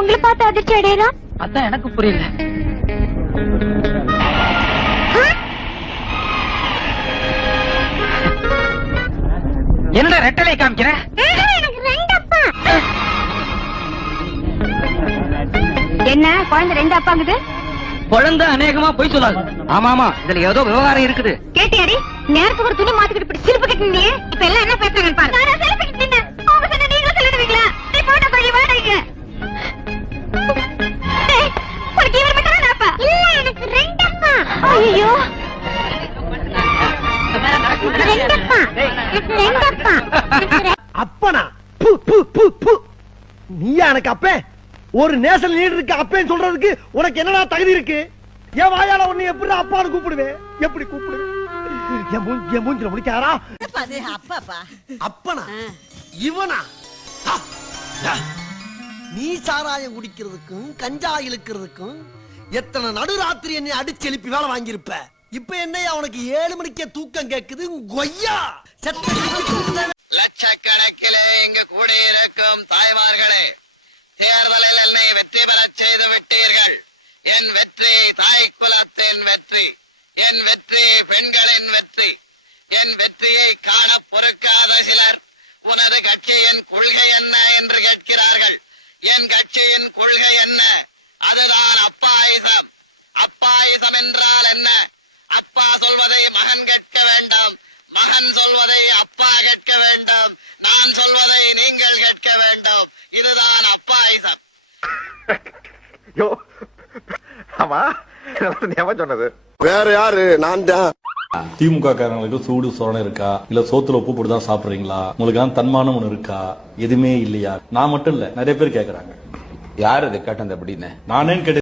உங்களை பார்த்து அதிர்ச்சி அடையலாம்? அதான் எனக்கு புரியல. என்னடா ரெட்டலை காமிக்கிற? எனக்கு ரெண்டு அப்பா. என்ன குழந்தை ரெண்டு அப்பாங்குது? குழந்தை அநேகமா போய் சொல்லாது. ஆமா இதுல ஏதோ விவகாரம் இருக்குது. கேட்டியாடி? நேரத்துக்கு ஒரு துணி மாத்திக்கிட்டு இப்படி சிரிப்பு கட்டினீங்க. இப்ப எல்லாம் என்ன பேசுறாங்க பாரு. நான் சிரிப்பு கட்டினேன். அவங்க சொன்ன நீங்களும் சொல்லிடுவீங்களா? நீ போட்ட பள்ளி வாடகைங்க. உனக்கு இவர் மட்டும் தான் அப்பா? இல்ல, எனக்கு ரெண்டு அப்பா. ஐயோ, ரெண்டு அப்பா. எனக்கு ரெண்டு அப்பா. அப்பனா நீயா எனக்கு அப்பே? ஒரு நேஷனல் லீடர் இருக்கு அப்பேன்னு சொல்றதுக்கு உனக்கு என்னடா தகுதி இருக்கு? என் வாயால உன்னை எப்படி அப்பான்னு கூப்பிடுவேன்? எப்படி கூப்பிடுவேன்? என் மூஞ்சில முடிக்காரா? அப்பனா இவனா? நீ சாராயம் குடிக்கிறதுக்கும் கஞ்சா இழுக்கிறதுக்கும் எத்தனை நடுராத்திரி என்னை அடிச்சு எழுப்பி வேலை வாங்கியிருப்ப. இப்ப என்னையா உனக்கு 7 மணிக்கே தூக்கம் கேக்குது? கொய்யா லட்சக்கணக்கிலே இங்கு கூடியிருக்கும் தாய்மார்களே, தேர்தலில் என்னை வெற்றி பெறச் செய்து விட்டீர்கள். என் வெற்றி தாய் குலத்தின் வெற்றி, என் வெற்றி பெண்களின் வெற்றி. என் வெற்றியை காண பொறுக்காத சிலர் உனது கட்சியின் கொள்கை என்ன என்று கேட்கிறார்கள். என் கட்சியின் கொள்கை என்ன? அதுதான் அப்பாயிசம். அப்பாயிசம் என்றால் என்ன? அப்பா சொல்வதை மகன் கேட்க வேண்டாம், மகன் சொல்வதை அப்பா கேட்க வேண்டாம், நான் சொல்வதை நீங்கள் கேட்க வேண்டும். இதுதான் அப்பாயிசம். சொன்னது வேற யாரு? நான் தான். திமுக காரங்களுக்கு சூடு சொரணை இருக்கா? இல்ல சோத்துல உப்பு போட்டு தான் சாப்பிடுறீங்களா? உங்களுக்கு தன்மானம் ஒண்ணு இருக்கா? எதுவுமே இல்லையா? நான் மட்டும் இல்ல, நிறைய பேர் கேக்குறாங்க. யாரு இது கேட்டது அப்படின்னு நானே கேட்டு